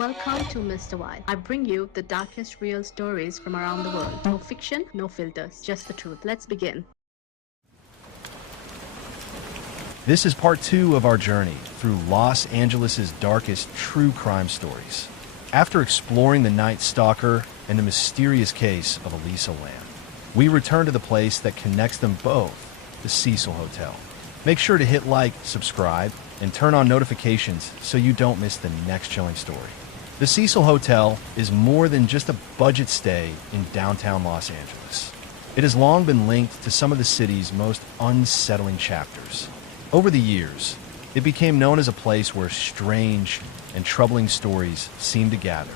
Welcome to Mr. Wild. I bring you the darkest real stories from around the world. No fiction, no filters, just the truth. Let's begin. This is part 2 of our journey through Los Angeles' darkest true crime stories. After exploring the Night Stalker and the mysterious case of Elisa Lam, we return to the place that connects them both, the Cecil Hotel. Make sure to hit like, subscribe, and turn on notifications so you don't miss the next chilling story. The Cecil Hotel is more than just a budget stay in downtown Los Angeles. It has long been linked to some of the city's most unsettling chapters. Over the years, it became known as a place where strange and troubling stories seem to gather.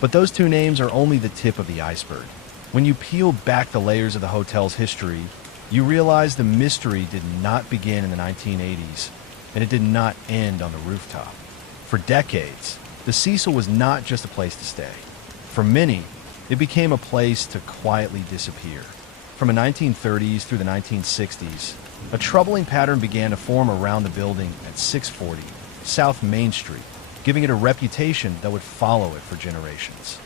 But those two names are only the tip of the iceberg. When you peel back the layers of the hotel's history, you realize the mystery did not begin in the 1980s, and it did not end on the rooftop. For decades, the Cecil was not just a place to stay. For many, it became a place to quietly disappear. From the 1930s through the 1960s, a troubling pattern began to form around the building at 640 South Main Street, giving it a reputation that would follow it for generations.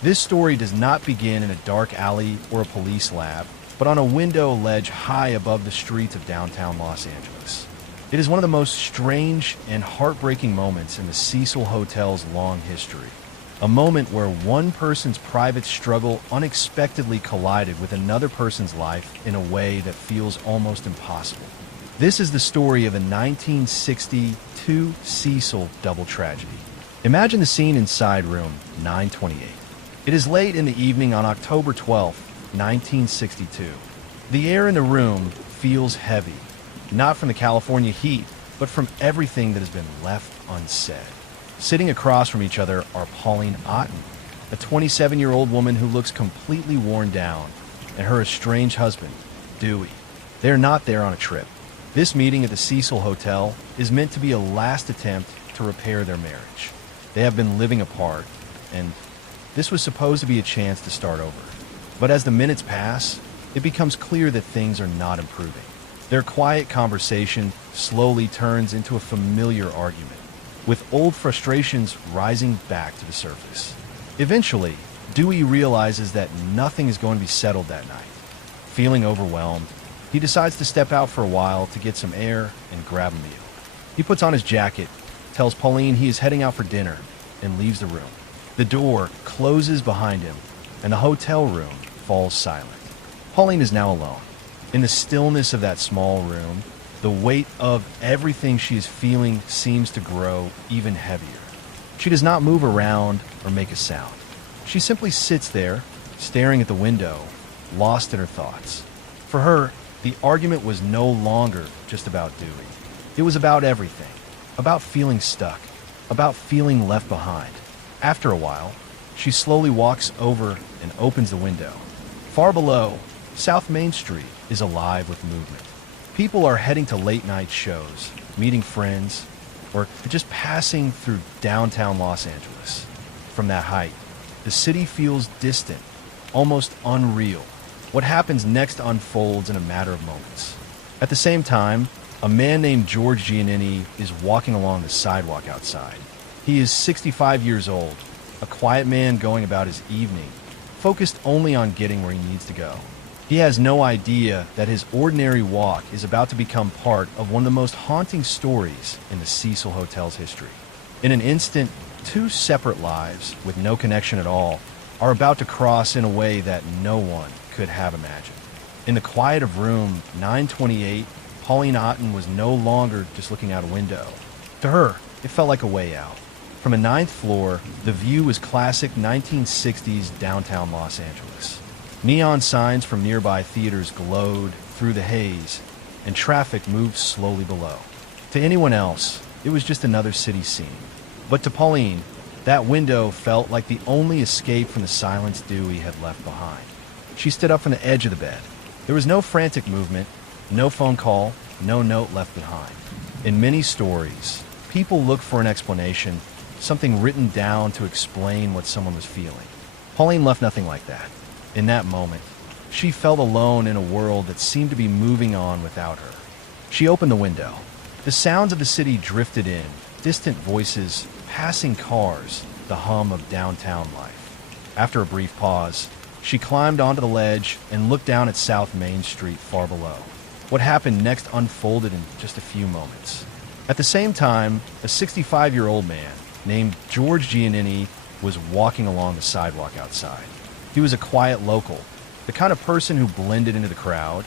This story does not begin in a dark alley or a police lab, but on a window ledge high above the streets of downtown Los Angeles. It is one of the most strange and heartbreaking moments in the Cecil Hotel's long history. A moment where one person's private struggle unexpectedly collided with another person's life in a way that feels almost impossible. This is the story of a 1962 Cecil double tragedy. Imagine the scene inside room 928. It is late in the evening on October 12, 1962. The air in the room feels heavy, not from the California heat, but from everything that has been left unsaid. Sitting across from each other are Pauline Otten, a 27-year-old woman who looks completely worn down, and her estranged husband, Dewey. They are not there on a trip. This meeting at the Cecil Hotel is meant to be a last attempt to repair their marriage. They have been living apart, and this was supposed to be a chance to start over. But as the minutes pass, it becomes clear that things are not improving. Their quiet conversation slowly turns into a familiar argument, with old frustrations rising back to the surface. Eventually, Dewey realizes that nothing is going to be settled that night. Feeling overwhelmed, he decides to step out for a while to get some air and grab a meal. He puts on his jacket, tells Pauline he is heading out for dinner, and leaves the room. The door closes behind him, and the hotel room falls silent. Pauline is now alone. In the stillness of that small room, the weight of everything she is feeling seems to grow even heavier. She does not move around or make a sound. She simply sits there, staring at the window, lost in her thoughts. For her, the argument was no longer just about Dewey. It was about everything. About feeling stuck. About feeling left behind. After a while, she slowly walks over and opens the window. Far below, South Main Street is alive with movement. People are heading to late-night shows, meeting friends, or just passing through downtown Los Angeles. From that height, the city feels distant, almost unreal. What happens next unfolds in a matter of moments. At the same time, a man named George Giannini is walking along the sidewalk outside. He is 65 years old, a quiet man going about his evening, focused only on getting where he needs to go. He has no idea that his ordinary walk is about to become part of one of the most haunting stories in the Cecil Hotel's history. In an instant, two separate lives, with no connection at all, are about to cross in a way that no one could have imagined. In the quiet of room 928, Pauline Otten was no longer just looking out a window. To her, it felt like a way out. From a 9th floor, the view was classic 1960s downtown Los Angeles. Neon signs from nearby theaters glowed through the haze, and traffic moved slowly below. To anyone else, it was just another city scene. But to Pauline, that window felt like the only escape from the silence Dewey had left behind. She stood up from the edge of the bed. There was no frantic movement, no phone call, no note left behind. In many stories, people look for an explanation, something written down to explain what someone was feeling. Pauline left nothing like that. In that moment, she felt alone in a world that seemed to be moving on without her. She opened the window. The sounds of the city drifted in, distant voices, passing cars, the hum of downtown life. After a brief pause, she climbed onto the ledge and looked down at South Main Street far below. What happened next unfolded in just a few moments. At the same time, a 65-year-old man named George Giannini was walking along the sidewalk outside. He was a quiet local, the kind of person who blended into the crowd,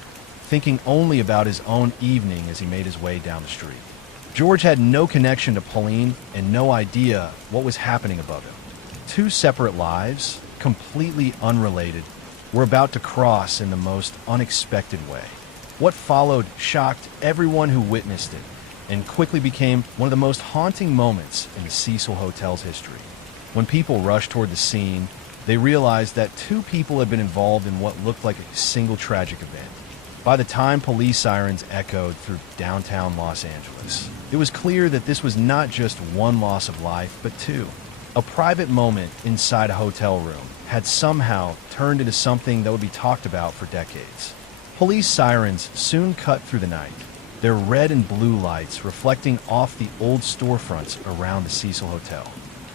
thinking only about his own evening as he made his way down the street. George had no connection to Pauline and no idea what was happening above him. Two separate lives, completely unrelated, were about to cross in the most unexpected way. What followed shocked everyone who witnessed it and quickly became one of the most haunting moments in the Cecil Hotel's history. When people rushed toward the scene, they realized that two people had been involved in what looked like a single tragic event. By the time police sirens echoed through downtown Los Angeles, it was clear that this was not just one loss of life, but two. A private moment inside a hotel room had somehow turned into something that would be talked about for decades. Police sirens soon cut through the night, their red and blue lights reflecting off the old storefronts around the Cecil Hotel.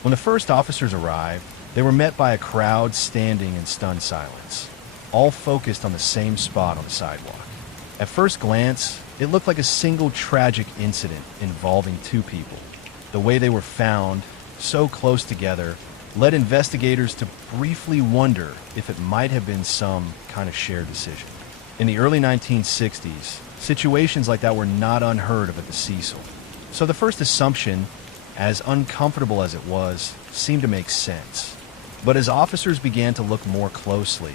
When the first officers arrived, they were met by a crowd standing in stunned silence, all focused on the same spot on the sidewalk. At first glance, it looked like a single tragic incident involving two people. The way they were found, so close together, led investigators to briefly wonder if it might have been some kind of shared decision. In the early 1960s, situations like that were not unheard of at the Cecil. So the first assumption, as uncomfortable as it was, seemed to make sense. But as officers began to look more closely,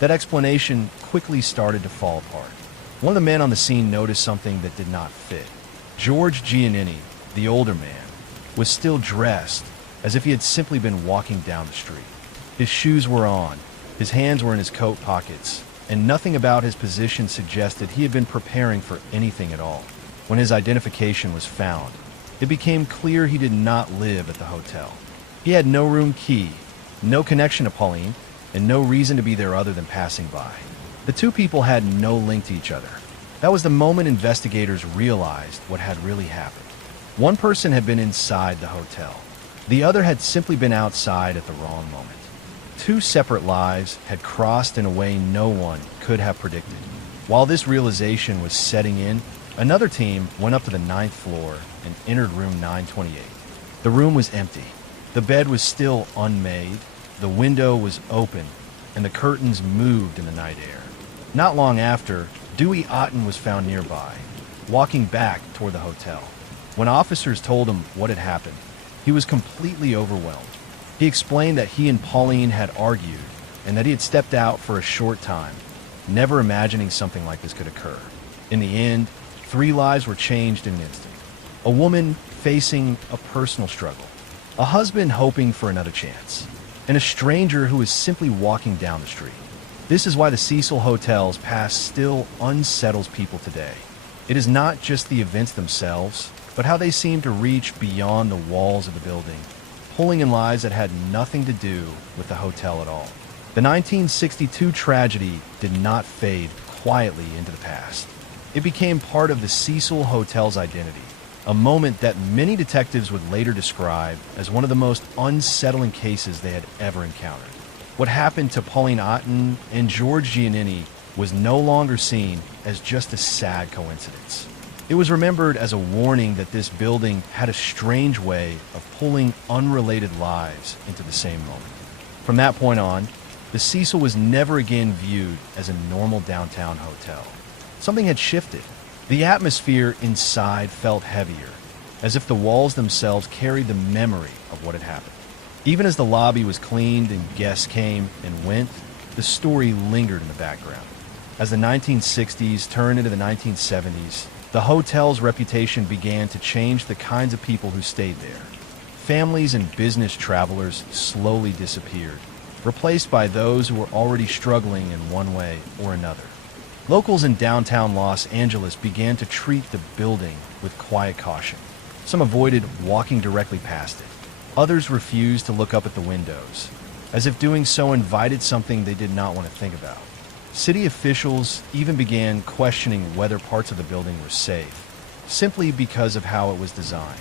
that explanation quickly started to fall apart. One of the men on the scene noticed something that did not fit. George Giannini, the older man, was still dressed as if he had simply been walking down the street. His shoes were on, his hands were in his coat pockets, and nothing about his position suggested he had been preparing for anything at all. When his identification was found, it became clear he did not live at the hotel. He had no room key, no connection to Pauline, and no reason to be there other than passing by. The two people had no link to each other. That was the moment investigators realized what had really happened. One person had been inside the hotel. The other had simply been outside at the wrong moment. Two separate lives had crossed in a way no one could have predicted. While this realization was setting in, another team went up to the 9th floor and entered room 928. The room was empty. The bed was still unmade, the window was open, and the curtains moved in the night air. Not long after, Dewey Otten was found nearby, walking back toward the hotel. When officers told him what had happened, he was completely overwhelmed. He explained that he and Pauline had argued and that he had stepped out for a short time, never imagining something like this could occur. In the end, 3 lives were changed in an instant. A woman facing a personal struggle, a husband hoping for another chance, and a stranger who was simply walking down the street. This is why the Cecil Hotel's past still unsettles people today. It is not just the events themselves, but how they seem to reach beyond the walls of the building, pulling in lives that had nothing to do with the hotel at all. The 1962 tragedy did not fade quietly into the past. It became part of the Cecil Hotel's identity, a moment that many detectives would later describe as one of the most unsettling cases they had ever encountered. What happened to Pauline Otten and George Giannini was no longer seen as just a sad coincidence. It was remembered as a warning that this building had a strange way of pulling unrelated lives into the same moment. From that point on, the Cecil was never again viewed as a normal downtown hotel. Something had shifted. The atmosphere inside felt heavier, as if the walls themselves carried the memory of what had happened. Even as the lobby was cleaned and guests came and went, the story lingered in the background. As the 1960s turned into the 1970s, the hotel's reputation began to change the kinds of people who stayed there. Families and business travelers slowly disappeared, replaced by those who were already struggling in one way or another. Locals in downtown Los Angeles began to treat the building with quiet caution. Some avoided walking directly past it. Others refused to look up at the windows, as if doing so invited something they did not want to think about. City officials even began questioning whether parts of the building were safe, simply because of how it was designed.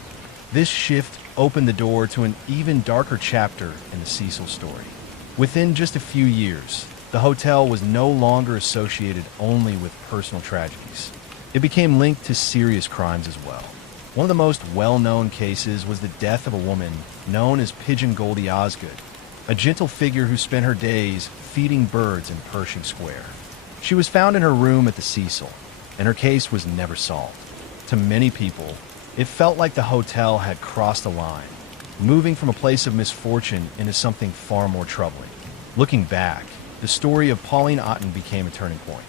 This shift opened the door to an even darker chapter in the Cecil story. Within just a few years, the hotel was no longer associated only with personal tragedies. It became linked to serious crimes as well. One of the most well-known cases was the death of a woman known as Pigeon Goldie Osgood, a gentle figure who spent her days feeding birds in Pershing Square. She was found in her room at the Cecil, and her case was never solved. To many people, it felt like the hotel had crossed a line, moving from a place of misfortune into something far more troubling. Looking back, the story of Pauline Otten became a turning point.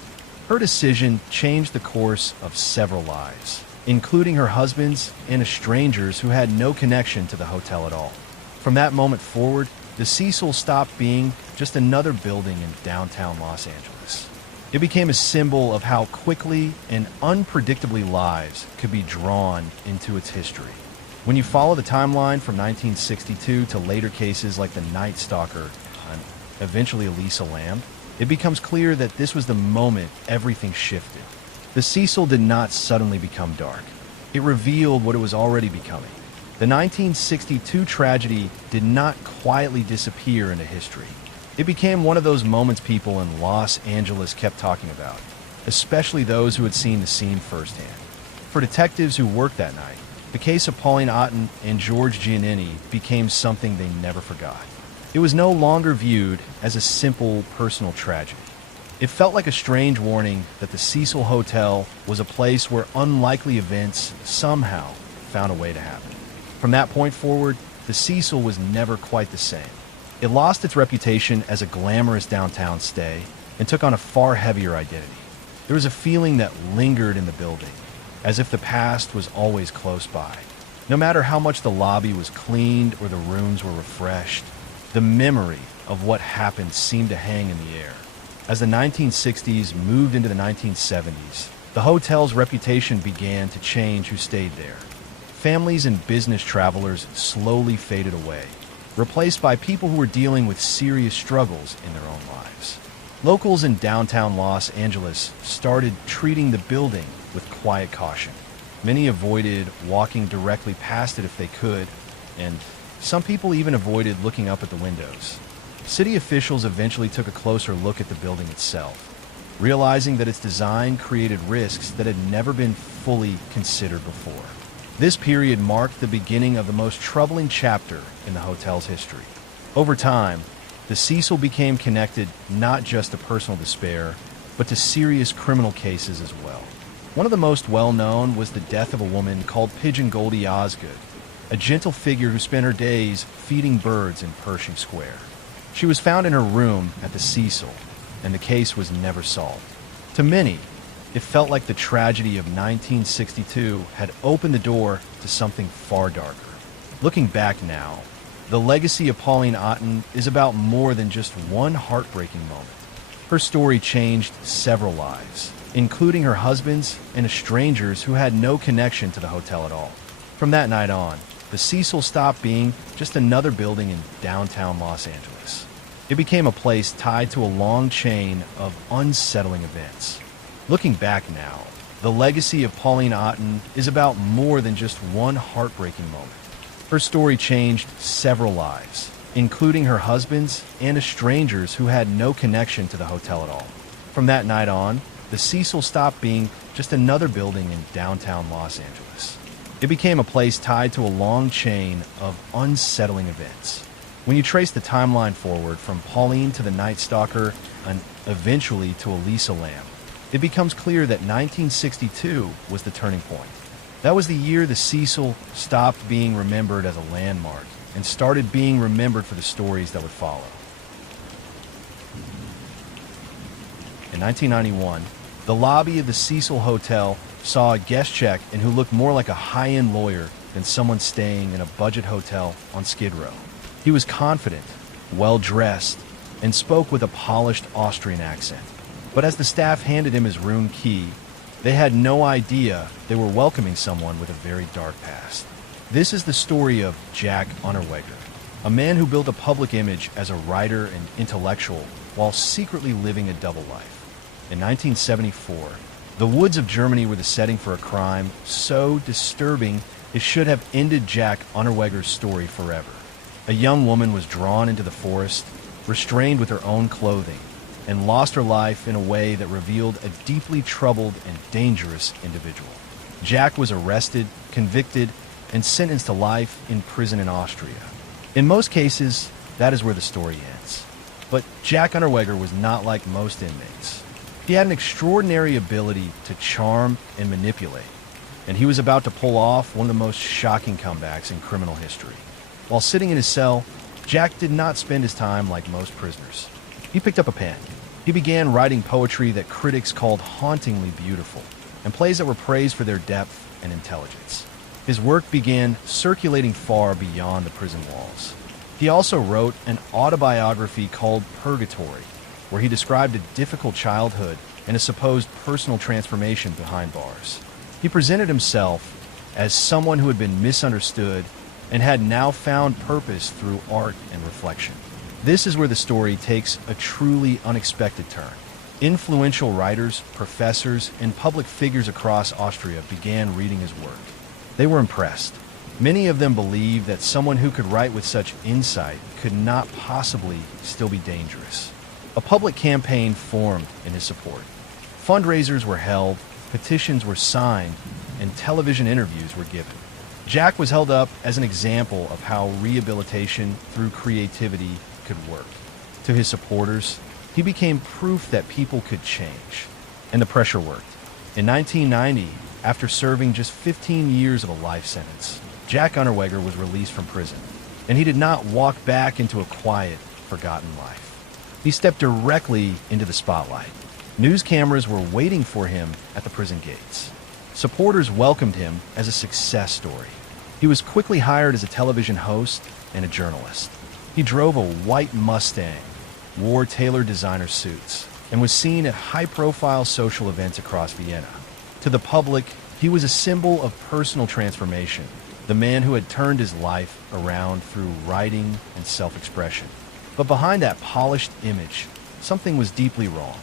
Her decision changed the course of several lives, including her husband's and a stranger's who had no connection to the hotel at all. From that moment forward, the Cecil stopped being just another building in downtown Los Angeles. It became a symbol of how quickly and unpredictably lives could be drawn into its history. When you follow the timeline from 1962 to later cases like the Night Stalker and eventually Elisa Lam, it becomes clear that this was the moment everything shifted. The Cecil did not suddenly become dark. It revealed what it was already becoming. The 1962 tragedy did not quietly disappear into history. It became one of those moments people in Los Angeles kept talking about, especially those who had seen the scene firsthand. For detectives who worked that night, the case of Pauline Otten and George Giannini became something they never forgot. It was no longer viewed as a simple personal tragedy. It felt like a strange warning that the Cecil Hotel was a place where unlikely events somehow found a way to happen. From that point forward, the Cecil was never quite the same. It lost its reputation as a glamorous downtown stay and took on a far heavier identity. There was a feeling that lingered in the building, as if the past was always close by. No matter how much the lobby was cleaned or the rooms were refreshed, the memory of what happened seemed to hang in the air. As the 1960s moved into the 1970s, the hotel's reputation began to change who stayed there. Families and business travelers slowly faded away, replaced by people who were dealing with serious struggles in their own lives. Locals in downtown Los Angeles started treating the building with quiet caution. Many avoided walking directly past it if they could, and some people even avoided looking up at the windows. City officials eventually took a closer look at the building itself, realizing that its design created risks that had never been fully considered before. This period marked the beginning of the most troubling chapter in the hotel's history. Over time, the Cecil became connected not just to personal despair, but to serious criminal cases as well. One of the most well-known was the death of a woman called Pigeon Goldie Osgood, a gentle figure who spent her days feeding birds in Pershing Square. She was found in her room at the Cecil, and the case was never solved. To many, it felt like the tragedy of 1962 had opened the door to something far darker. Looking back now, the legacy of Pauline Otten is about more than just one heartbreaking moment. Her story changed several lives, including her husband's and a stranger's who had no connection to the hotel at all. From that night on, the Cecil stopped being just another building in downtown Los Angeles. It became a place tied to a long chain of unsettling events. Looking back now, the legacy of Pauline Otten is about more than just one heartbreaking moment. Her story changed several lives, including her husband's and a stranger's who had no connection to the hotel at all. From that night on, the Cecil stopped being just another building in downtown Los Angeles. It became a place tied to a long chain of unsettling events. When you trace the timeline forward from Pauline to the Night Stalker and eventually to Elisa Lam, it becomes clear that 1962 was the turning point. That was the year the Cecil stopped being remembered as a landmark and started being remembered for the stories that would follow. In 1991, the lobby of the Cecil Hotel saw a guest check in who looked more like a high-end lawyer than someone staying in a budget hotel on Skid Row. He was confident, well-dressed, and spoke with a polished Austrian accent. But as the staff handed him his room key, they had no idea they were welcoming someone with a very dark past. This is the story of Jack Unterweger, a man who built a public image as a writer and intellectual while secretly living a double life. In 1974, the woods of Germany were the setting for a crime so disturbing It should have ended Jack Unterweger's story forever. A young woman was drawn into the forest, restrained with her own clothing, and lost her life in a way that revealed a deeply troubled and dangerous individual. Jack was arrested, convicted, and sentenced to life in prison in Austria. In most cases, that is where the story ends. But Jack Unterweger was not like most inmates. He had an extraordinary ability to charm and manipulate, and he was about to pull off one of the most shocking comebacks in criminal history. While sitting in his cell, Jack did not spend his time like most prisoners. He picked up a pen. He began writing poetry that critics called hauntingly beautiful, and plays that were praised for their depth and intelligence. His work began circulating far beyond the prison walls. He also wrote an autobiography called Purgatory, where he described a difficult childhood and a supposed personal transformation behind bars. He presented himself as someone who had been misunderstood and had now found purpose through art and reflection. This is where the story takes a truly unexpected turn. Influential writers, professors, and public figures across Austria began reading his work. They were impressed. Many of them believed that someone who could write with such insight could not possibly still be dangerous. A public campaign formed in his support. Fundraisers were held, petitions were signed, and television interviews were given. Jack was held up as an example of how rehabilitation through creativity could work. To his supporters, he became proof that people could change. And the pressure worked. In 1990, after serving just 15 years of a life sentence, Jack Unterweger was released from prison, and he did not walk back into a quiet, forgotten life. He stepped directly into the spotlight. News cameras were waiting for him at the prison gates. Supporters welcomed him as a success story. He was quickly hired as a television host and a journalist. He drove a white Mustang, wore tailored designer suits, and was seen at high-profile social events across Vienna. To the public, he was a symbol of personal transformation, the man who had turned his life around through writing and self-expression. But behind that polished image, something was deeply wrong.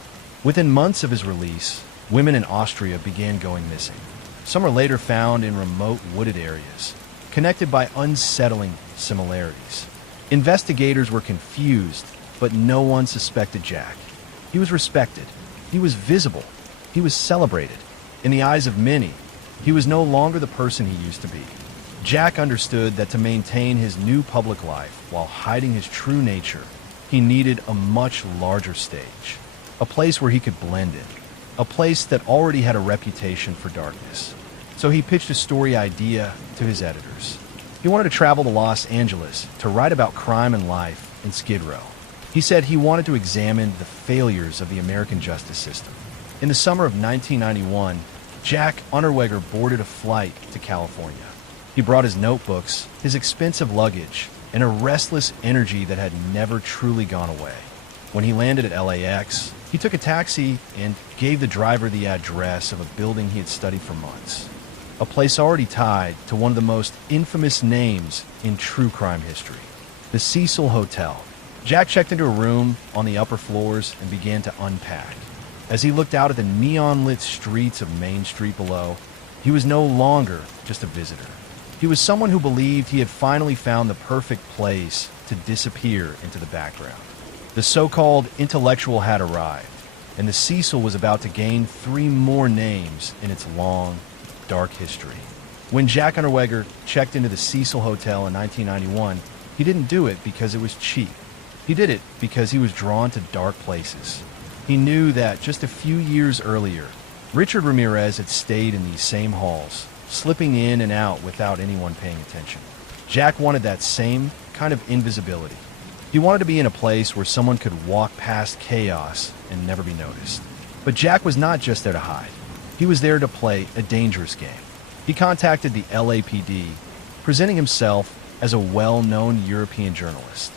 Within months of his release, women in Austria began going missing. Some were later found in remote wooded areas, connected by unsettling similarities. Investigators were confused, but no one suspected Jack. He was respected. He was visible. He was celebrated. In the eyes of many, he was no longer the person he used to be. Jack understood that to maintain his new public life while hiding his true nature, he needed a much larger stage, a place where he could blend in, a place that already had a reputation for darkness. So he pitched a story idea to his editors. He wanted to travel to Los Angeles to write about crime and life in Skid Row. He said he wanted to examine the failures of the American justice system. In the summer of 1991, Jack Unterweger boarded a flight to California. He brought his notebooks, his expensive luggage, and a restless energy that had never truly gone away. When he landed at LAX, he took a taxi and gave the driver the address of a building he had studied for months, a place already tied to one of the most infamous names in true crime history, the Cecil Hotel. Jack checked into a room on the upper floors and began to unpack. As he looked out at the neon-lit streets of Main Street below, he was no longer just a visitor. He was someone who believed he had finally found the perfect place to disappear into the background. The so-called intellectual had arrived, and the Cecil was about to gain 3 more names in its long, dark history. When Jack Unterweger checked into the Cecil Hotel in 1991, he didn't do it because it was cheap. He did it because he was drawn to dark places. He knew that just a few years earlier, Richard Ramirez had stayed in these same halls, slipping in and out without anyone paying attention. Jack wanted that same kind of invisibility. He wanted to be in a place where someone could walk past chaos and never be noticed. But Jack was not just there to hide. He was there to play a dangerous game. He contacted the LAPD, presenting himself as a well-known European journalist.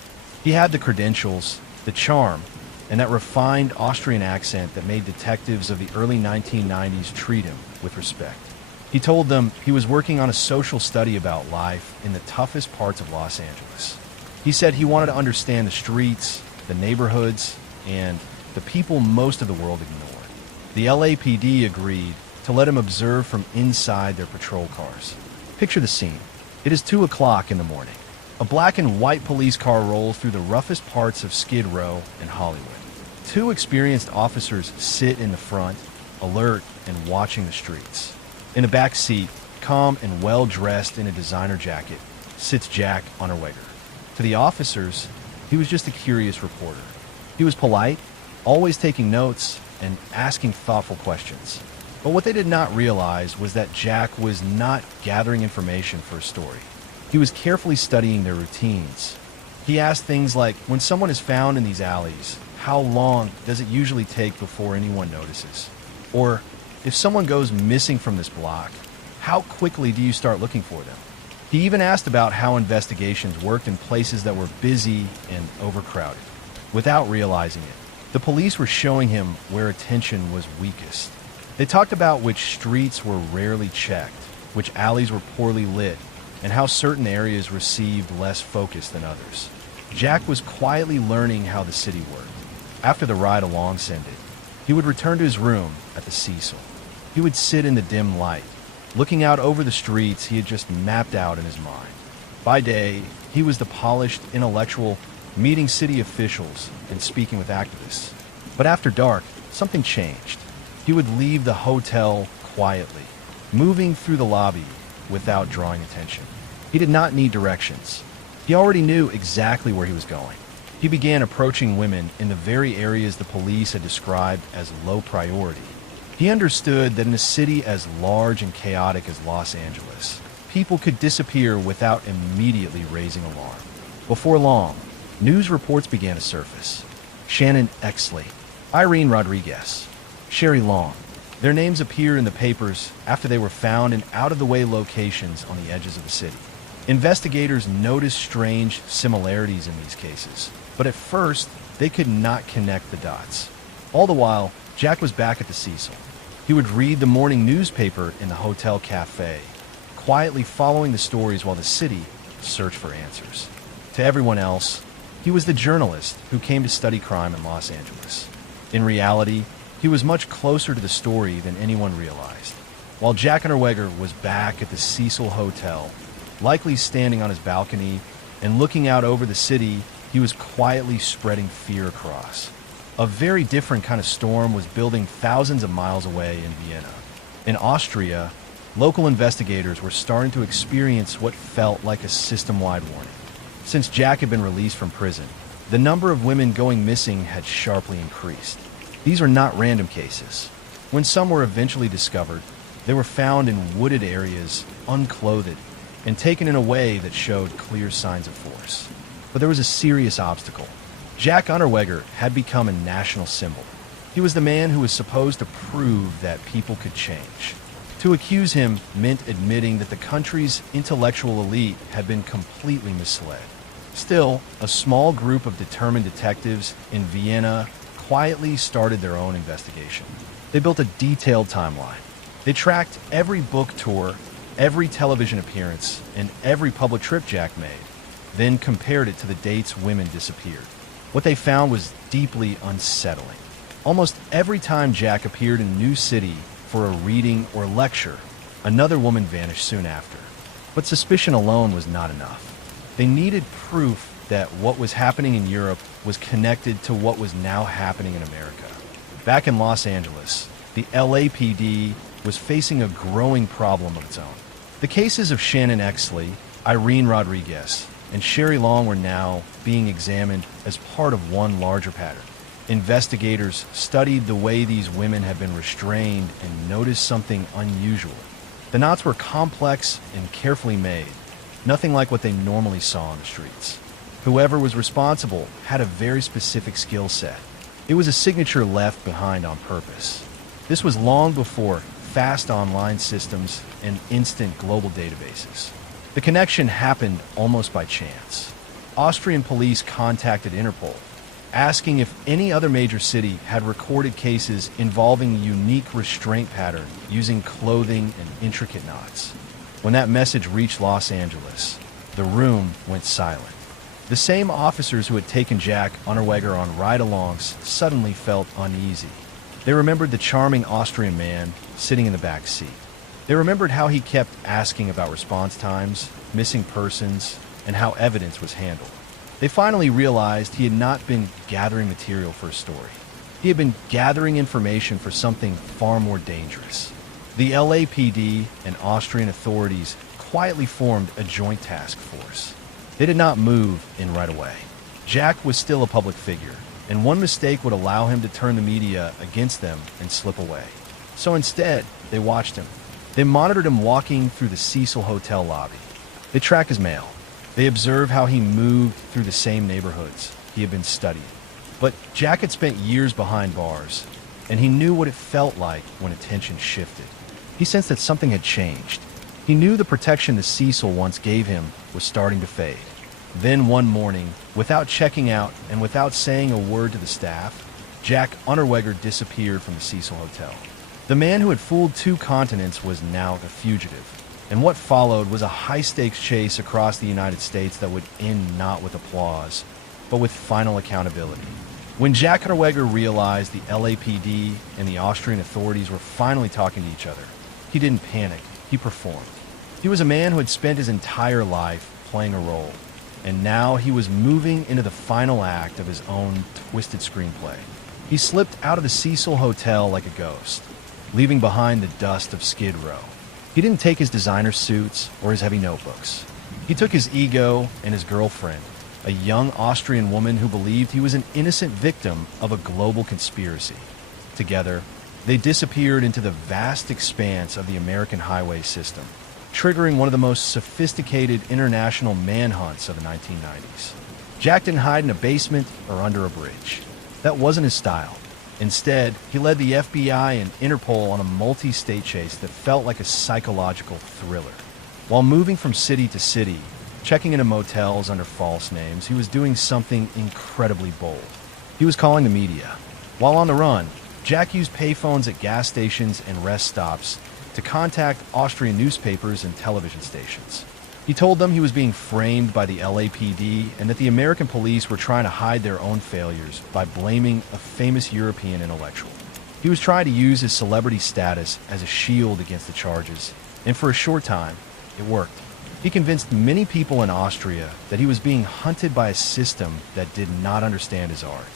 He had the credentials, the charm, and that refined Austrian accent that made detectives of the early 1990s treat him with respect. He told them he was working on a social study about life in the toughest parts of Los Angeles. He said he wanted to understand the streets, the neighborhoods, and the people most of the world ignored. The LAPD agreed to let him observe from inside their patrol cars. Picture the scene. It is 2 o'clock in the morning. A black and white police car rolls through the roughest parts of Skid Row and Hollywood. 2 experienced officers sit in the front, alert and watching the streets. In the back seat, calm and well-dressed in a designer jacket, sits Jack Unterweger. To the officers, he was just a curious reporter. He was polite, always taking notes and asking thoughtful questions. But what they did not realize was that Jack was not gathering information for a story. He was carefully studying their routines. He asked things like, when someone is found in these alleys, how long does it usually take before anyone notices? Or, if someone goes missing from this block, how quickly do you start looking for them? He even asked about how investigations worked in places that were busy and overcrowded. Without realizing it, the police were showing him where attention was weakest. They talked about which streets were rarely checked, which alleys were poorly lit, and how certain areas received less focus than others. Jack was quietly learning how the city worked. After the ride along ended, he would return to his room at the Cecil. He would sit in the dim light, looking out over the streets he had just mapped out in his mind. By day, he was the polished intellectual, meeting city officials and speaking with activists. But after dark, something changed. He would leave the hotel quietly, moving through the lobby without drawing attention. He did not need directions. He already knew exactly where he was going. He began approaching women in the very areas the police had described as low priority. He understood that in a city as large and chaotic as Los Angeles, people could disappear without immediately raising alarm. Before long, news reports began to surface. Shannon Exley, Irene Rodriguez, Sherry Long. Their names appeared in the papers after they were found in out-of-the-way locations on the edges of the city. Investigators noticed strange similarities in these cases, but at first, they could not connect the dots. All the while, Jack was back at the Cecil. He would read the morning newspaper in the hotel cafe, quietly following the stories while the city searched for answers. To everyone else, he was the journalist who came to study crime in Los Angeles. In reality, he was much closer to the story than anyone realized. While Jack Unterweger was back at the Cecil Hotel, likely standing on his balcony and looking out over the city, he was quietly spreading fear across. A very different kind of storm was building thousands of miles away in Vienna. In Austria, local investigators were starting to experience what felt like a system-wide warning. Since Jack had been released from prison, the number of women going missing had sharply increased. These are not random cases. When some were eventually discovered, they were found in wooded areas, unclothed, and taken in a way that showed clear signs of force. But there was a serious obstacle. Jack Unterweger had become a national symbol. He was the man who was supposed to prove that people could change. To accuse him meant admitting that the country's intellectual elite had been completely misled. Still, a small group of determined detectives in Vienna quietly started their own investigation. They built a detailed timeline. They tracked every book tour, every television appearance, and every public trip Jack made, then compared it to the dates women disappeared. What they found was deeply unsettling. Almost every time Jack appeared in a new city for a reading or lecture, another woman vanished soon after. But suspicion alone was not enough. They needed proof that what was happening in Europe was connected to what was now happening in America. Back in Los Angeles, the LAPD was facing a growing problem of its own. The cases of Shannon Exley, Irene Rodriguez, and Sherry Long were now being examined as part of one larger pattern. Investigators studied the way these women had been restrained and noticed something unusual. The knots were complex and carefully made, nothing like what they normally saw on the streets. Whoever was responsible had a very specific skill set. It was a signature left behind on purpose. This was long before fast online systems and instant global databases. The connection happened almost by chance. Austrian police contacted Interpol, asking if any other major city had recorded cases involving a unique restraint pattern using clothing and intricate knots. When that message reached Los Angeles, the room went silent. The same officers who had taken Jack Unterweger on ride-alongs suddenly felt uneasy. They remembered the charming Austrian man sitting in the back seat. They remembered how he kept asking about response times, missing persons, and how evidence was handled. They finally realized he had not been gathering material for a story. He had been gathering information for something far more dangerous. The LAPD and Austrian authorities quietly formed a joint task force. They did not move in right away. Jack was still a public figure, and one mistake would allow him to turn the media against them and slip away. So instead, they watched him. They monitored him walking through the Cecil Hotel lobby. They tracked his mail. They observed how he moved through the same neighborhoods he had been studying. But Jack had spent years behind bars, and he knew what it felt like when attention shifted. He sensed that something had changed. He knew the protection the Cecil once gave him was starting to fade. Then one morning, without checking out and without saying a word to the staff, Jack Unterweger disappeared from the Cecil Hotel. The man who had fooled 2 continents was now a fugitive, and what followed was a high-stakes chase across the United States that would end not with applause, but with final accountability. When Jack Unterweger realized the LAPD and the Austrian authorities were finally talking to each other, he didn't panic, he performed. He was a man who had spent his entire life playing a role, and now he was moving into the final act of his own twisted screenplay. He slipped out of the Cecil Hotel like a ghost, leaving behind the dust of Skid Row. He didn't take his designer suits or his heavy notebooks. He took his ego and his girlfriend, a young Austrian woman who believed he was an innocent victim of a global conspiracy. Together, they disappeared into the vast expanse of the American highway system, triggering one of the most sophisticated international manhunts of the 1990s. Jack didn't hide in a basement or under a bridge. That wasn't his style. Instead, he led the FBI and Interpol on a multi-state chase that felt like a psychological thriller. While moving from city to city, checking into motels under false names, he was doing something incredibly bold. He was calling the media. While on the run, Jack used payphones at gas stations and rest stops to contact Austrian newspapers and television stations. He told them he was being framed by the LAPD and that the American police were trying to hide their own failures by blaming a famous European intellectual. He was trying to use his celebrity status as a shield against the charges, and for a short time, it worked. He convinced many people in Austria that he was being hunted by a system that did not understand his art.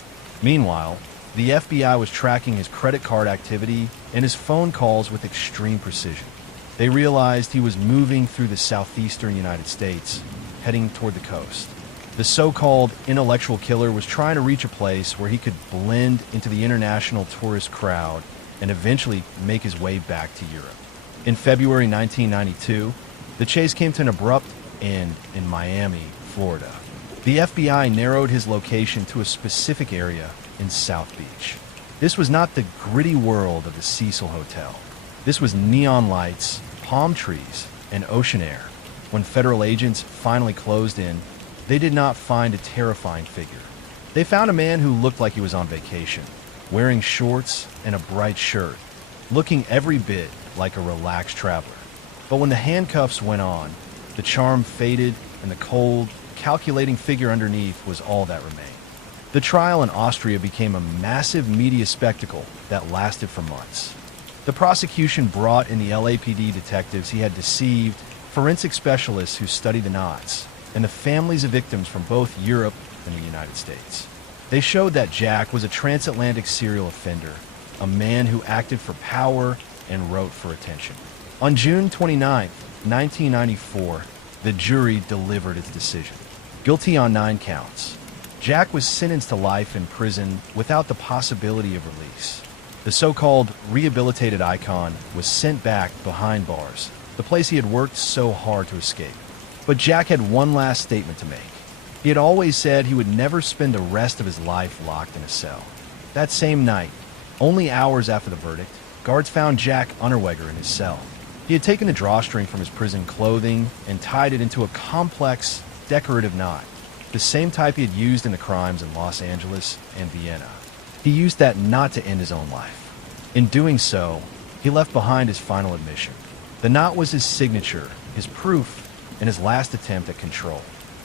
Meanwhile, the FBI was tracking his credit card activity and his phone calls with extreme precision. They realized he was moving through the southeastern United States, heading toward the coast. The so-called intellectual killer was trying to reach a place where he could blend into the international tourist crowd and eventually make his way back to Europe. In February 1992, the chase came to an abrupt end in Miami, Florida. The FBI narrowed his location to a specific area in South Beach. This was not the gritty world of the Cecil Hotel. This was neon lights, palm trees, and ocean air. When federal agents finally closed in, they did not find a terrifying figure. They found a man who looked like he was on vacation, wearing shorts and a bright shirt, looking every bit like a relaxed traveler. But when the handcuffs went on, the charm faded and the cold, calculating figure underneath was all that remained. The trial in Austria became a massive media spectacle that lasted for months. The prosecution brought in the LAPD detectives he had deceived, forensic specialists who studied the knots, and the families of victims from both Europe and the United States. They showed that Jack was a transatlantic serial offender, a man who acted for power and wrote for attention. On June 29, 1994, the jury delivered its decision. Guilty on 9 counts. Jack was sentenced to life in prison without the possibility of release. The so-called rehabilitated icon was sent back behind bars, the place he had worked so hard to escape. But Jack had one last statement to make. He had always said he would never spend the rest of his life locked in a cell. That same night, only hours after the verdict, guards found Jack Unterweger in his cell. He had taken a drawstring from his prison clothing and tied it into a complex, decorative knot, the same type he had used in the crimes in Los Angeles and Vienna. He used that knot to end his own life. In doing so, he left behind his final admission. The knot was his signature, his proof, and his last attempt at control.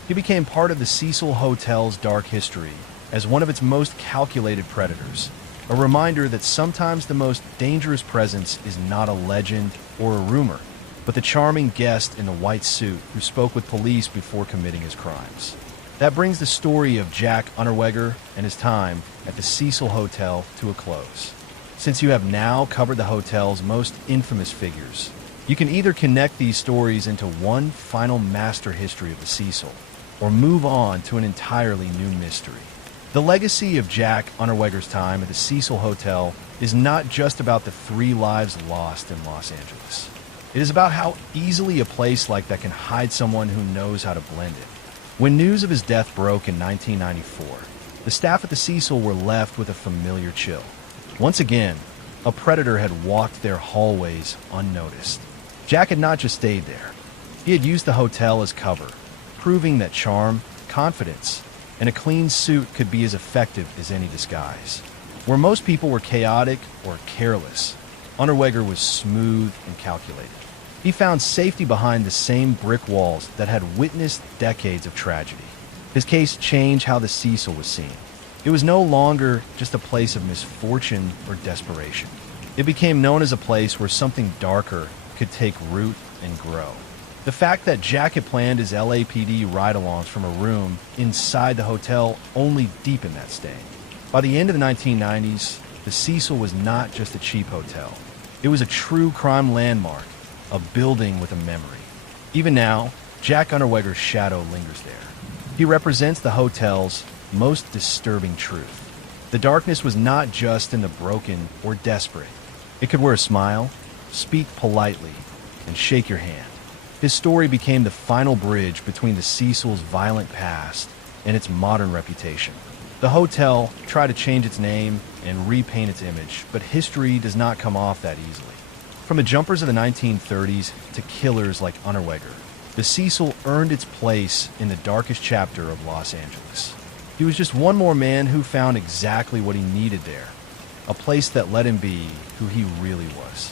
He became part of the Cecil Hotel's dark history as one of its most calculated predators, a reminder that sometimes the most dangerous presence is not a legend or a rumor, but the charming guest in the white suit who spoke with police before committing his crimes. That brings the story of Jack Unterweger and his time at the Cecil Hotel to a close. Since you have now covered the hotel's most infamous figures, you can either connect these stories into one final master history of the Cecil, or move on to an entirely new mystery. The legacy of Jack Unterweger's time at the Cecil Hotel is not just about the 3 lives lost in Los Angeles. It is about how easily a place like that can hide someone who knows how to blend it. When news of his death broke in 1994, the staff at the Cecil were left with a familiar chill. Once again, a predator had walked their hallways unnoticed. Jack had not just stayed there. He had used the hotel as cover, proving that charm, confidence, and a clean suit could be as effective as any disguise. Where most people were chaotic or careless, Unterweger was smooth and calculated. He found safety behind the same brick walls that had witnessed decades of tragedy. His case changed how the Cecil was seen. It was no longer just a place of misfortune or desperation. It became known as a place where something darker could take root and grow. The fact that Jack had planned his LAPD ride-alongs from a room inside the hotel only deepened that stain. By the end of the 1990s, the Cecil was not just a cheap hotel. It was a true crime landmark, a building with a memory. Even now, Jack Unterweger's shadow lingers there. He represents the hotel's most disturbing truth. The darkness was not just in the broken or desperate. It could wear a smile, speak politely, and shake your hand. His story became the final bridge between the Cecil's violent past and its modern reputation. The hotel tried to change its name and repaint its image, but history does not come off that easily. From the jumpers of the 1930s to killers like Unterweger, the Cecil earned its place in the darkest chapter of Los Angeles. He was just one more man who found exactly what he needed there, a place that let him be who he really was.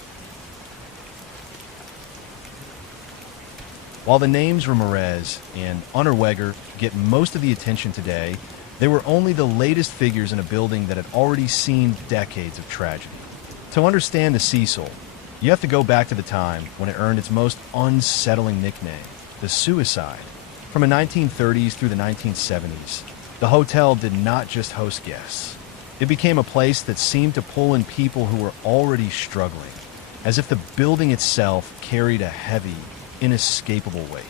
While the names Ramirez and Unterweger get most of the attention today, they were only the latest figures in a building that had already seen decades of tragedy. To understand the Cecil, you have to go back to the time when it earned its most unsettling nickname, the Suicide. From the 1930s through the 1970s, the hotel did not just host guests. It became a place that seemed to pull in people who were already struggling, as if the building itself carried a heavy, inescapable weight.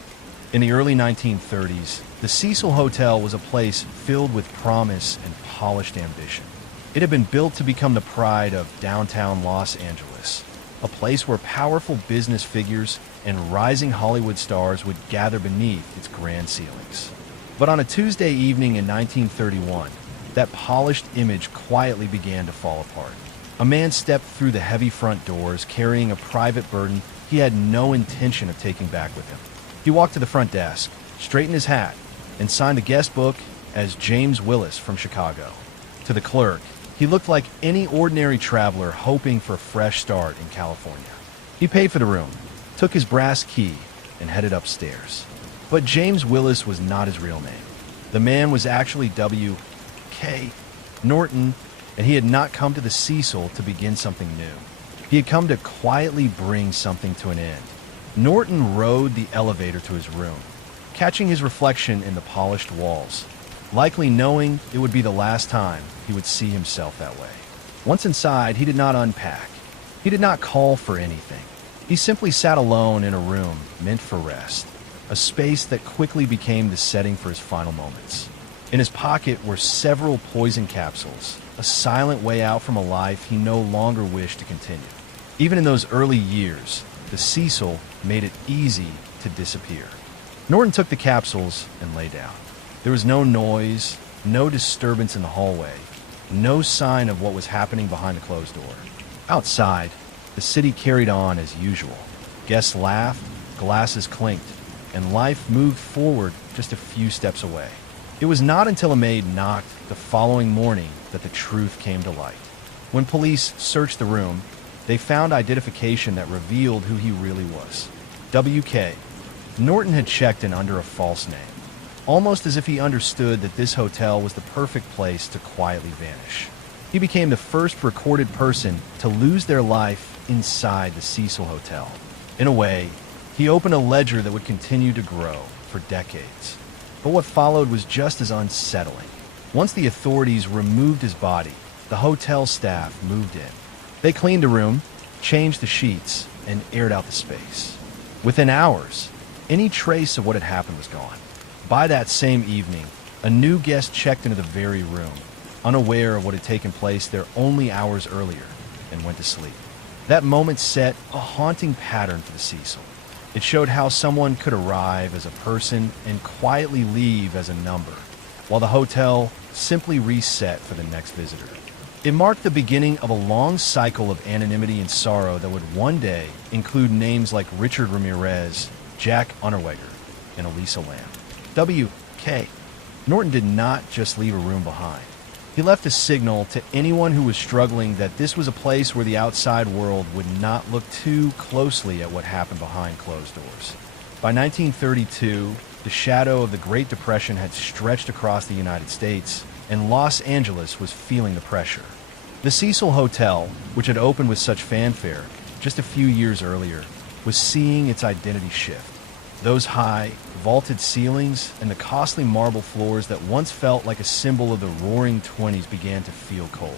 In the early 1930s, the Cecil Hotel was a place filled with promise and polished ambition. It had been built to become the pride of downtown Los Angeles, a place where powerful business figures and rising Hollywood stars would gather beneath its grand ceilings. But on a Tuesday evening in 1931, that polished image quietly began to fall apart. A man stepped through the heavy front doors carrying a private burden he had no intention of taking back with him. He walked to the front desk, straightened his hat, and signed the guest book as James Willis from Chicago. To the clerk, he looked like any ordinary traveler hoping for a fresh start in California. He paid for the room, took his brass key, and headed upstairs. But James Willis was not his real name. The man was actually W.K. Norton, and he had not come to the Cecil to begin something new. He had come to quietly bring something to an end. Norton rode the elevator to his room, catching his reflection in the polished walls, likely knowing it would be the last time he would see himself that way. Once inside, he did not unpack. He did not call for anything. He simply sat alone in a room meant for rest, a space that quickly became the setting for his final moments. In his pocket were several poison capsules, a silent way out from a life he no longer wished to continue. Even in those early years, the Cecil made it easy to disappear. Norton took the capsules and lay down. There was no noise, no disturbance in the hallway, no sign of what was happening behind the closed door. Outside, the city carried on as usual. Guests laughed, glasses clinked, and life moved forward just a few steps away. It was not until a maid knocked the following morning that the truth came to light. When police searched the room, they found identification that revealed who he really was. W.K. Norton had checked in under a false name, almost as if he understood that this hotel was the perfect place to quietly vanish. He became the first recorded person to lose their life inside the Cecil Hotel. In a way, he opened a ledger that would continue to grow for decades. But what followed was just as unsettling. Once the authorities removed his body, the hotel staff moved in. They cleaned the room, changed the sheets, and aired out the space. Within hours, any trace of what had happened was gone. By that same evening, a new guest checked into the very room, unaware of what had taken place there only hours earlier, and went to sleep. That moment set a haunting pattern for the Cecil. It showed how someone could arrive as a person and quietly leave as a number, while the hotel simply reset for the next visitor. It marked the beginning of a long cycle of anonymity and sorrow that would one day include names like Richard Ramirez, Jack Unterweger, and Elisa Lamb. W.K. Norton did not just leave a room behind. He left a signal to anyone who was struggling that this was a place where the outside world would not look too closely at what happened behind closed doors. By 1932, the shadow of the Great Depression had stretched across the United States, and Los Angeles was feeling the pressure. The Cecil Hotel, which had opened with such fanfare just a few years earlier, was seeing its identity shift. Those high, vaulted ceilings and the costly marble floors that once felt like a symbol of the roaring 20s began to feel cold.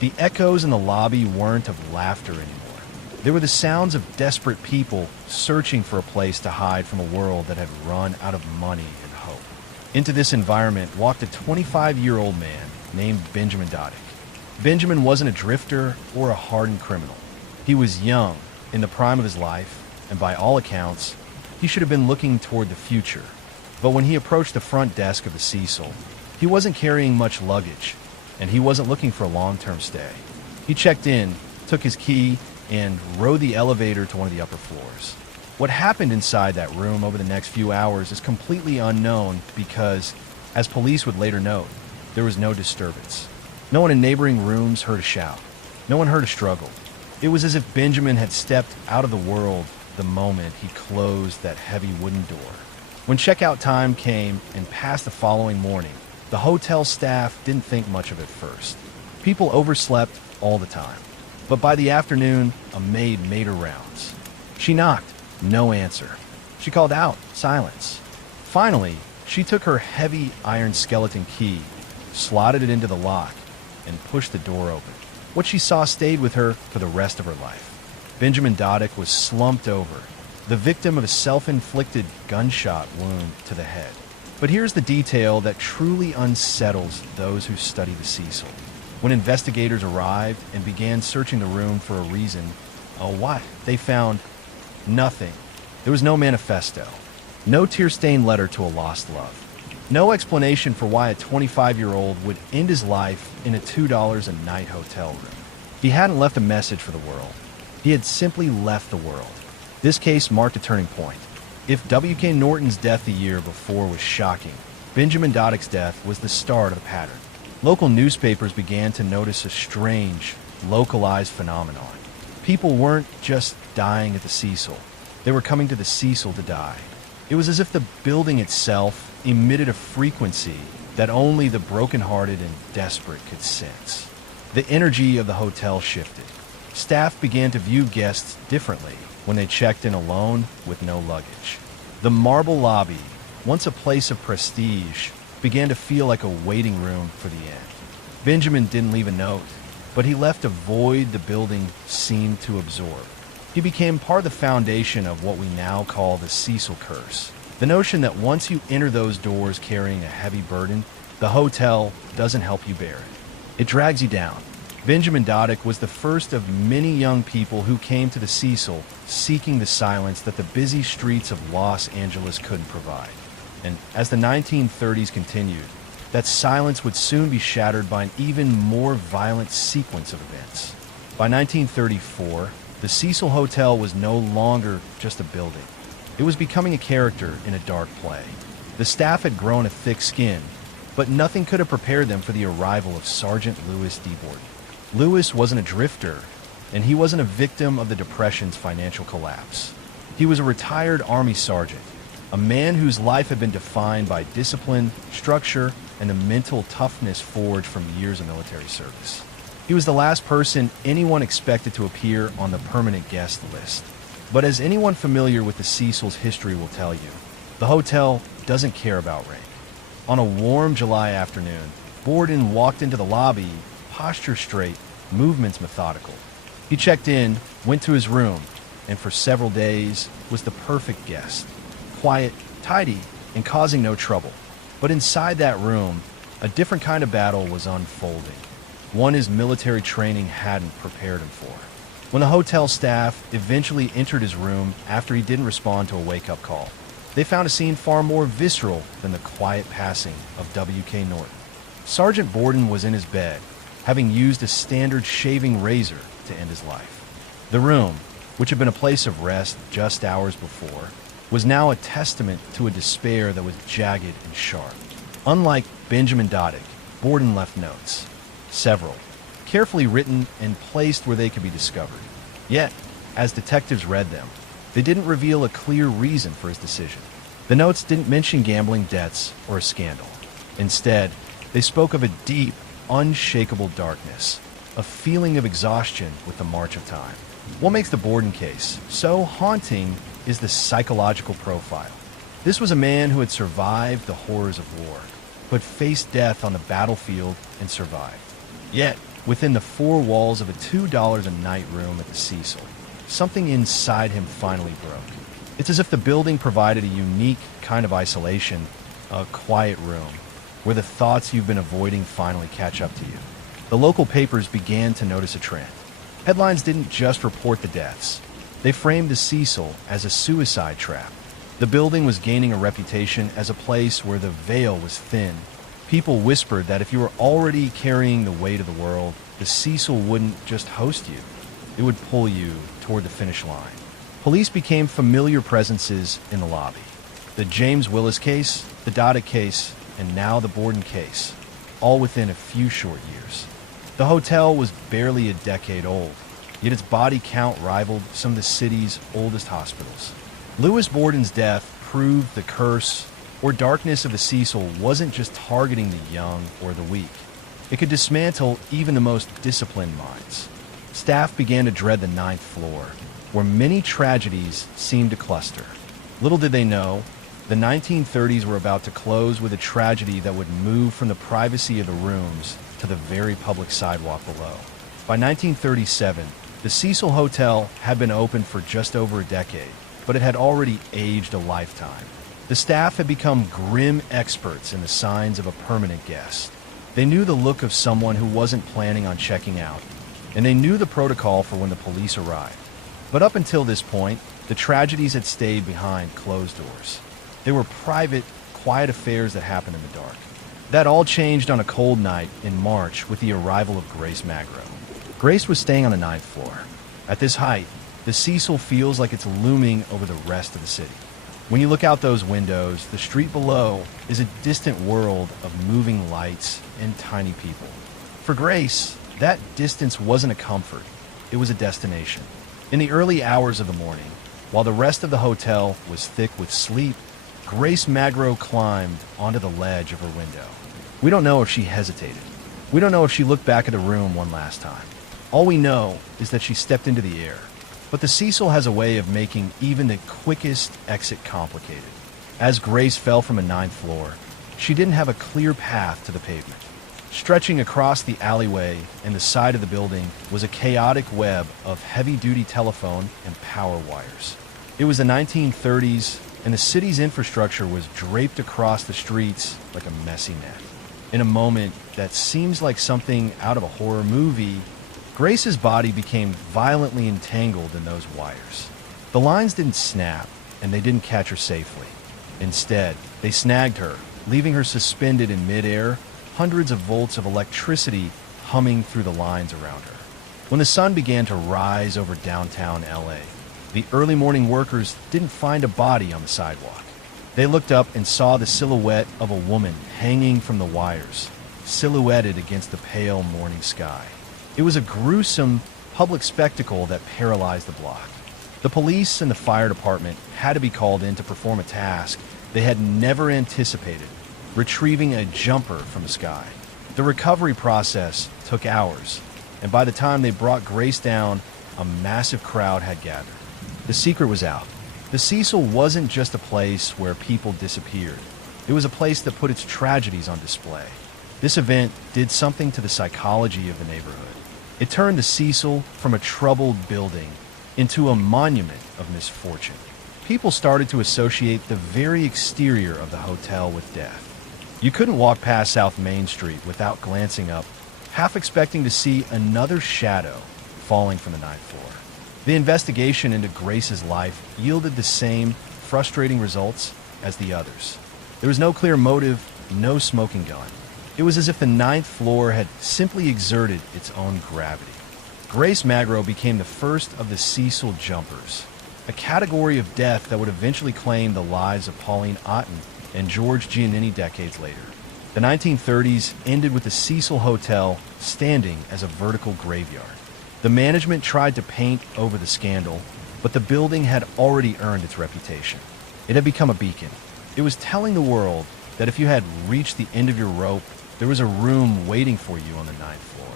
The echoes in the lobby weren't of laughter anymore. They were the sounds of desperate people searching for a place to hide from a world that had run out of money and hope. Into this environment walked a 25-year-old man named Benjamin Doddick. Benjamin wasn't a drifter or a hardened criminal. He was young, in the prime of his life, and by all accounts, he should have been looking toward the future. But when he approached the front desk of the Cecil, he wasn't carrying much luggage, and he wasn't looking for a long-term stay. He checked in, took his key, and rode the elevator to one of the upper floors. What happened inside that room over the next few hours is completely unknown because, as police would later note, there was no disturbance. No one in neighboring rooms heard a shout. No one heard a struggle. It was as if Benjamin had stepped out of the world the moment he closed that heavy wooden door. When checkout time came and passed the following morning, the hotel staff didn't think much of it first. People overslept all the time. But by the afternoon, a maid made her rounds. She knocked, no answer. She called out, silence. Finally, she took her heavy iron skeleton key, slotted it into the lock, and pushed the door open. What she saw stayed with her for the rest of her life. Benjamin Doddick was slumped over, the victim of a self-inflicted gunshot wound to the head. But here's the detail that truly unsettles those who study the Cecil. When investigators arrived and began searching the room for a reason, what? They found nothing. There was no manifesto, no tear-stained letter to a lost love, no explanation for why a 25-year-old would end his life in a $2 a night hotel room. He hadn't left a message for the world. He had simply left the world. This case marked a turning point. If W.K. Norton's death the year before was shocking, Benjamin Doddick's death was the start of the pattern. Local newspapers began to notice a strange, localized phenomenon. People weren't just dying at the Cecil. They were coming to the Cecil to die. It was as if the building itself emitted a frequency that only the brokenhearted and desperate could sense. The energy of the hotel shifted. Staff began to view guests differently when they checked in alone with no luggage. The marble lobby, once a place of prestige, began to feel like a waiting room for the end. Benjamin didn't leave a note, but he left a void the building seemed to absorb. He became part of the foundation of what we now call the Cecil Curse. The notion that once you enter those doors carrying a heavy burden, the hotel doesn't help you bear it. It drags you down. Benjamin Doddick was the first of many young people who came to the Cecil seeking the silence that the busy streets of Los Angeles couldn't provide. And as the 1930s continued, that silence would soon be shattered by an even more violent sequence of events. By 1934, the Cecil Hotel was no longer just a building. It was becoming a character in a dark play. The staff had grown a thick skin, but nothing could have prepared them for the arrival of Sergeant Louis D. Borden. Louis wasn't a drifter, and he wasn't a victim of the Depression's financial collapse. He was a retired Army sergeant, a man whose life had been defined by discipline, structure, and the mental toughness forged from years of military service. He was the last person anyone expected to appear on the permanent guest list. But as anyone familiar with the Cecil's history will tell you, the hotel doesn't care about rank. On a warm July afternoon, Borden walked into the lobby, posture straight, movements methodical. He checked in, went to his room, and for several days was the perfect guest. Quiet, tidy, and causing no trouble. But inside that room, a different kind of battle was unfolding. One his military training hadn't prepared him for. When the hotel staff eventually entered his room after he didn't respond to a wake-up call, they found a scene far more visceral than the quiet passing of W.K. Norton. Sergeant Borden was in his bed, having used a standard shaving razor to end his life. The room, which had been a place of rest just hours before, was now a testament to a despair that was jagged and sharp. Unlike Benjamin Doddick, Borden left notes. Several, carefully written and placed where they could be discovered. Yet, as detectives read them, they didn't reveal a clear reason for his decision. The notes didn't mention gambling debts or a scandal. Instead, they spoke of a deep, unshakable darkness, a feeling of exhaustion with the march of time. What makes the Borden case so haunting is the psychological profile. This was a man who had survived the horrors of war, who had faced death on the battlefield and survived. Yet, within the four walls of a $2 a night room at the Cecil, something inside him finally broke. It's as if the building provided a unique kind of isolation, a quiet room, where the thoughts you've been avoiding finally catch up to you. The local papers began to notice a trend. Headlines didn't just report the deaths. They framed the Cecil as a suicide trap. The building was gaining a reputation as a place where the veil was thin. People whispered that if you were already carrying the weight of the world, the Cecil wouldn't just host you. It would pull you toward the finish line. Police became familiar presences in the lobby. The James Willis case, the Doddick case, and now the Borden case, all within a few short years. The hotel was barely a decade old, yet its body count rivaled some of the city's oldest hospitals. Lewis Borden's death proved the curse or darkness of the Cecil wasn't just targeting the young or the weak. It could dismantle even the most disciplined minds. Staff began to dread the ninth floor, where many tragedies seemed to cluster. Little did they know, the 1930s were about to close with a tragedy that would move from the privacy of the rooms to the very public sidewalk below. By 1937, the Cecil Hotel had been open for just over a decade, but it had already aged a lifetime. The staff had become grim experts in the signs of a permanent guest. They knew the look of someone who wasn't planning on checking out, and they knew the protocol for when the police arrived. But up until this point, the tragedies had stayed behind closed doors. They were private, quiet affairs that happened in the dark. That all changed on a cold night in March with the arrival of Grace Magro. Grace was staying on the 9th floor. At this height, the Cecil feels like it's looming over the rest of the city. When you look out those windows, the street below is a distant world of moving lights and tiny people. For Grace, that distance wasn't a comfort, it was a destination. In the early hours of the morning, while the rest of the hotel was thick with sleep, Grace Magro climbed onto the ledge of her window. We don't know if she hesitated. We don't know if she looked back at the room one last time. All we know is that she stepped into the air. But the Cecil has a way of making even the quickest exit complicated. As Grace fell from a 9th floor, she didn't have a clear path to the pavement. Stretching across the alleyway and the side of the building was a chaotic web of heavy-duty telephone and power wires. It was the 1930s, and the city's infrastructure was draped across the streets like a messy net. In a moment that seems like something out of a horror movie, Grace's body became violently entangled in those wires. The lines didn't snap, and they didn't catch her safely. Instead, they snagged her, leaving her suspended in midair, hundreds of volts of electricity humming through the lines around her. When the sun began to rise over downtown LA, the early morning workers didn't find a body on the sidewalk. They looked up and saw the silhouette of a woman hanging from the wires, silhouetted against the pale morning sky. It was a gruesome public spectacle that paralyzed the block. The police and the fire department had to be called in to perform a task they had never anticipated, retrieving a jumper from the sky. The recovery process took hours, and by the time they brought Grace down, a massive crowd had gathered. The secret was out. The Cecil wasn't just a place where people disappeared. It was a place that put its tragedies on display. This event did something to the psychology of the neighborhood. It turned the Cecil from a troubled building into a monument of misfortune. People started to associate the very exterior of the hotel with death. You couldn't walk past South Main Street without glancing up, half expecting to see another shadow falling from the ninth floor. The investigation into Grace's life yielded the same frustrating results as the others. There was no clear motive, no smoking gun. It was as if the ninth floor had simply exerted its own gravity. Grace Magro became the first of the Cecil jumpers, a category of death that would eventually claim the lives of Pauline Otten and George Giannini decades later. The 1930s ended with the Cecil Hotel standing as a vertical graveyard. The management tried to paint over the scandal, but the building had already earned its reputation. It had become a beacon. It was telling the world that if you had reached the end of your rope, there was a room waiting for you on the ninth floor.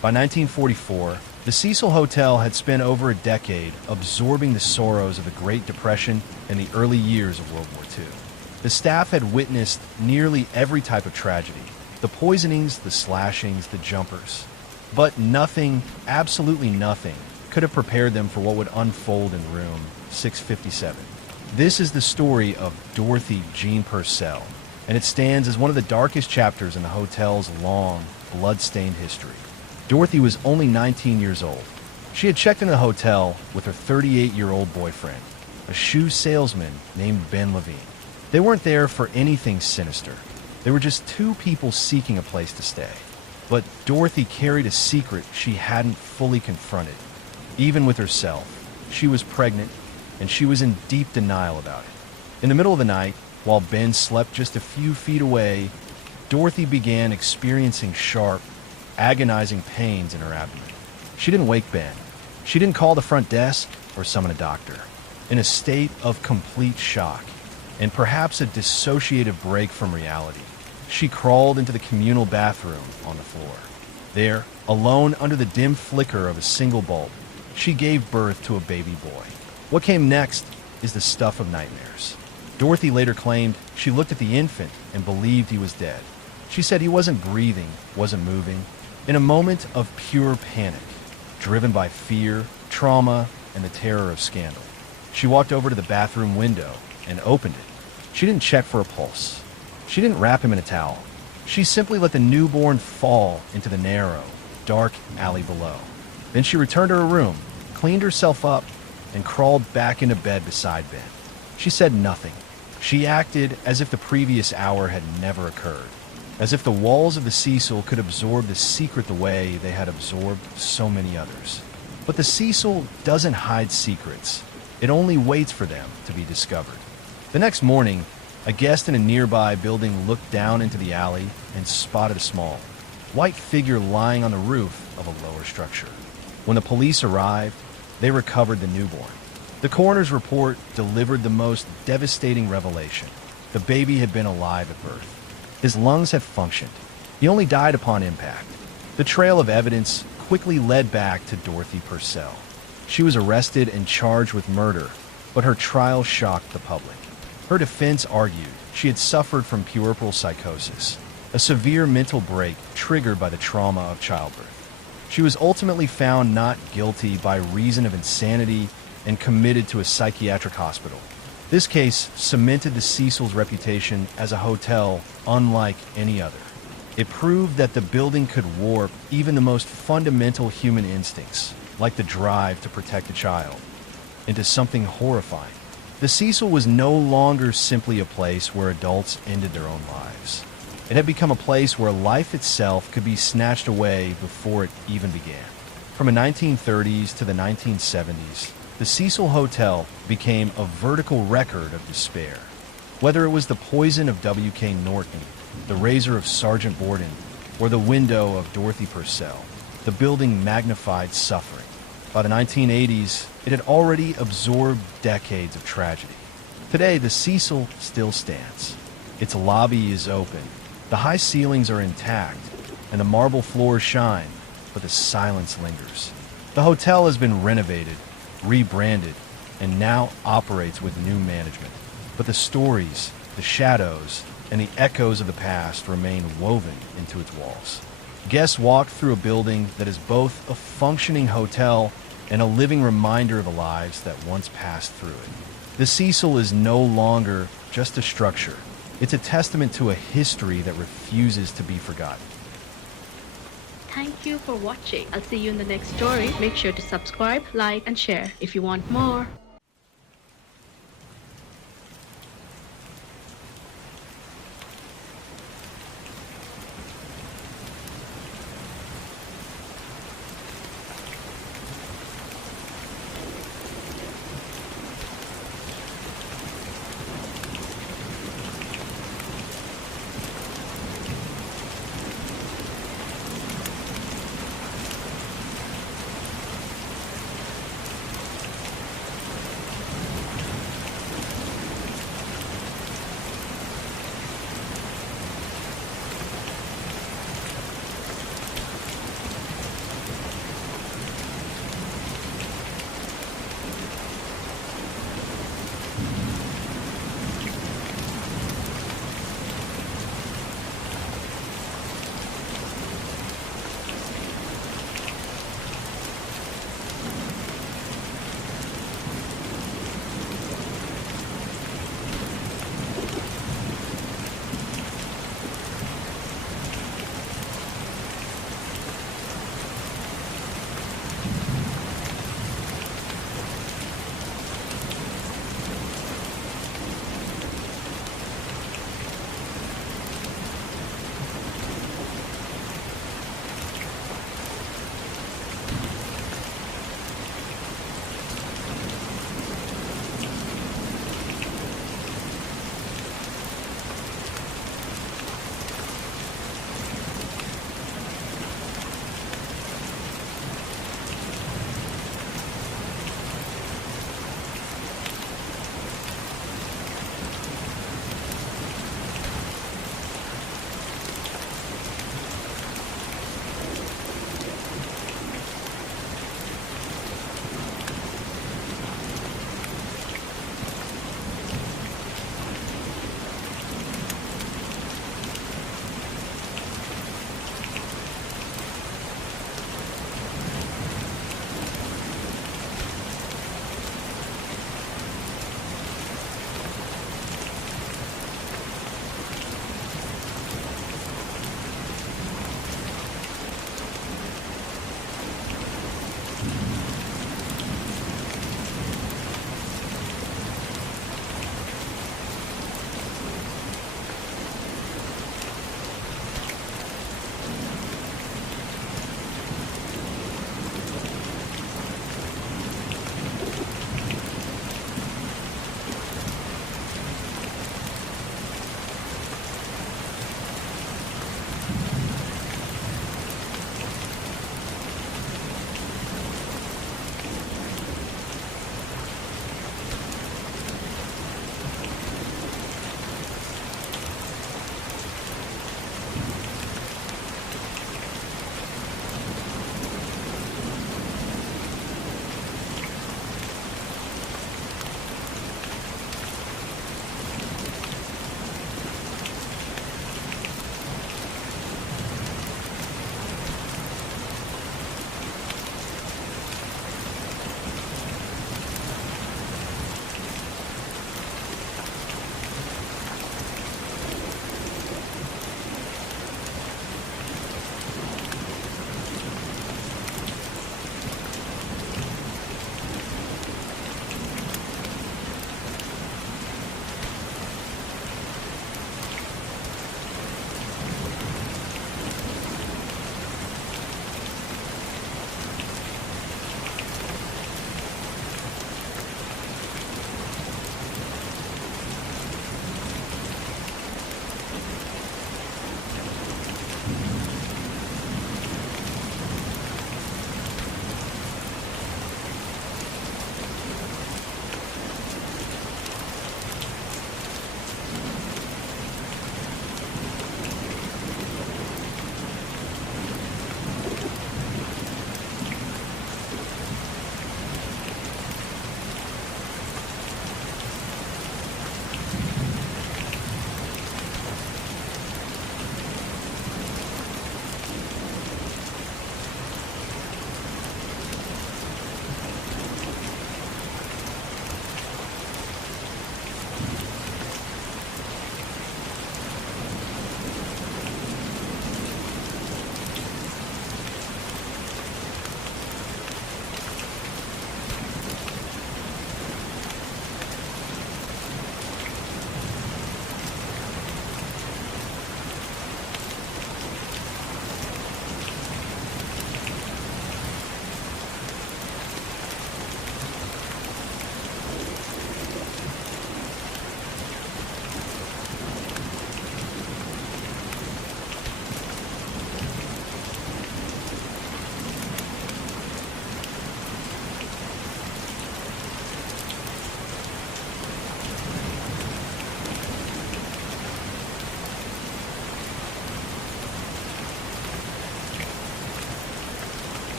By 1944, the Cecil Hotel had spent over a decade absorbing the sorrows of the Great Depression and the early years of World War II. The staff had witnessed nearly every type of tragedy, the poisonings, the slashings, the jumpers. But nothing, absolutely nothing, could have prepared them for what would unfold in room 657. This is the story of Dorothy Jean Purcell, and it stands as one of the darkest chapters in the hotel's long, blood-stained history. Dorothy was only 19 years old. She had checked into the hotel with her 38-year-old boyfriend, a shoe salesman named Ben Levine. They weren't there for anything sinister. They were just two people seeking a place to stay. But Dorothy carried a secret she hadn't fully confronted. Even with herself, she was pregnant, and she was in deep denial about it. In the middle of the night, while Ben slept just a few feet away, Dorothy began experiencing sharp, agonizing pains in her abdomen. She didn't wake Ben. She didn't call the front desk or summon a doctor. In a state of complete shock, and perhaps a dissociative break from reality, she crawled into the communal bathroom on the floor. There, alone under the dim flicker of a single bulb, she gave birth to a baby boy. What came next is the stuff of nightmares. Dorothy later claimed she looked at the infant and believed he was dead. She said he wasn't breathing, wasn't moving. In a moment of pure panic, driven by fear, trauma, and the terror of scandal, she walked over to the bathroom window and opened it. She didn't check for a pulse. She didn't wrap him in a towel. She simply let the newborn fall into the narrow, dark alley below. Then she returned to her room, cleaned herself up, and crawled back into bed beside Ben. She said nothing. She acted as if the previous hour had never occurred, as if the walls of the Cecil could absorb the secret the way they had absorbed so many others. But the Cecil doesn't hide secrets. It only waits for them to be discovered. The next morning, a guest in a nearby building looked down into the alley and spotted a small, white figure lying on the roof of a lower structure. When the police arrived, they recovered the newborn. The coroner's report delivered the most devastating revelation. The baby had been alive at birth. His lungs had functioned. He only died upon impact. The trail of evidence quickly led back to Dorothy Purcell. She was arrested and charged with murder, but her trial shocked the public. Her defense argued she had suffered from puerperal psychosis, a severe mental break triggered by the trauma of childbirth. She was ultimately found not guilty by reason of insanity and committed to a psychiatric hospital. This case cemented the Cecil's reputation as a hotel unlike any other. It proved that the building could warp even the most fundamental human instincts, like the drive to protect a child, into something horrifying. The Cecil was no longer simply a place where adults ended their own lives. It had become a place where life itself could be snatched away before it even began. From the 1930s to the 1970s, the Cecil Hotel became a vertical record of despair. Whether it was the poison of W.K. Norton, the razor of Sergeant Borden, or the window of Dorothy Purcell, the building magnified suffering. By the 1980s, it had already absorbed decades of tragedy. Today, the Cecil still stands. Its lobby is open, the high ceilings are intact, and the marble floors shine, but the silence lingers. The hotel has been renovated, rebranded, and now operates with new management. But the stories, the shadows, and the echoes of the past remain woven into its walls. Guests walk through a building that is both a functioning hotel and a living reminder of the lives that once passed through it. The Cecil is no longer just a structure. It's a testament to a history that refuses to be forgotten. Thank you for watching. I'll see you in the next story. Make sure to subscribe, like, and share if you want more.